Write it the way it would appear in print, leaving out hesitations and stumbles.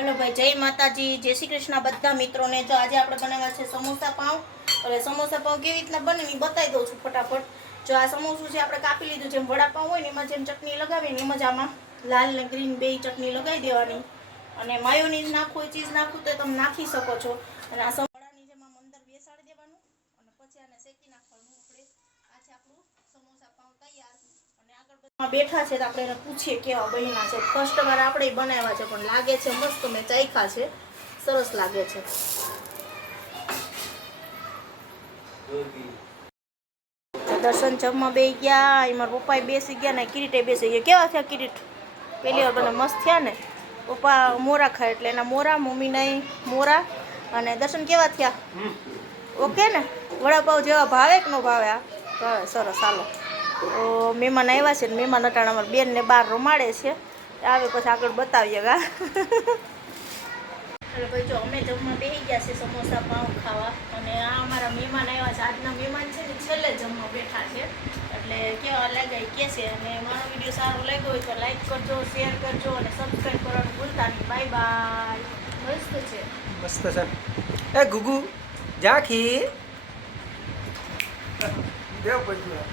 Hello भाई, जय माताजी, जय श्री कृष्ण बधा मित्रों ने। तो आज આપણે બનાવવા છે સમોસા પાઉં। હવે સમોસા પાઉં કેવી રીતના બને એ બતાવી દઉં છું ફટાફટ। જો આ સમોસું છે આપણે કાપી લીધું, જેમ વડાપાઉં હોય ને એમાં જેમ ચટણી લગાવીને એમ જ આમાં લાલ ને ગ્રીન બે ચટણી લગાવી દેવાની, અને માયોનીઝ નાખવું હોય, ચીઝ નાખવું તો તમે નાખી શકો છો। અને આ વડાની જેમ આમ અંદર બેસાડી દેવાનું અને પછી આને શેકી નાખવાનું। આપણે આ છે આપણું સમોસા પાઉં તૈયાર। અને આગળ બેઠા છે તો આપણે એને પૂછીએ કેવા બન્યા છે। ફર્સ્ટ વાર આપણે બનાવ્યા છે પણ લાગે છે મસ્ત, મેં ચાખ્યા છે, સરસ લાગે છે। દર્શન જમવા બેસી ગયા, મારા પપ્પા બેસી ગયા ને કિરીટે બેસી ગયા। કેવા થયા કિરીટ? પહેલી વાર બને મસ્ત થયા ને। પપ્પા મોરા ખાય એટલે એના મોરા, મમ્મી નહીં મોરા। અને દર્શન કેવા થયા? ઓકે ને? વડાપાઉં જેવા ભાવે કે ન ભાવે? આ ભાવે, સરસ। હાલો તો મહેમાન આવ્યા છે ને મહેમાન અટાણા અમારા બેન ને બહાર રમાડે છે, આવે પછી આગળ બતાવીએ ગા। એટલે ભાઈ જો અમે જમવા બેસી ગયા છે સમોસા પાઉં ખાવા, અને આ અમારા મહેમાન આવ્યા છે। આજના મહેમાન છે ને છેલ્લે જમવા બેઠા છે, એટલે કેવા લાગ્યા એ કહેશે। અને મારો વિડીયો સારો લાગ્યો હોય તો લાઈક કરજો, શેર કરજો અને સબસ્ક્રાઈબ કરવાનું ભૂલતા નહીં। Bye bye. મસ્ત છે, મસ્ત છે। એ ગુગુ જાખી દેવ પંજુરા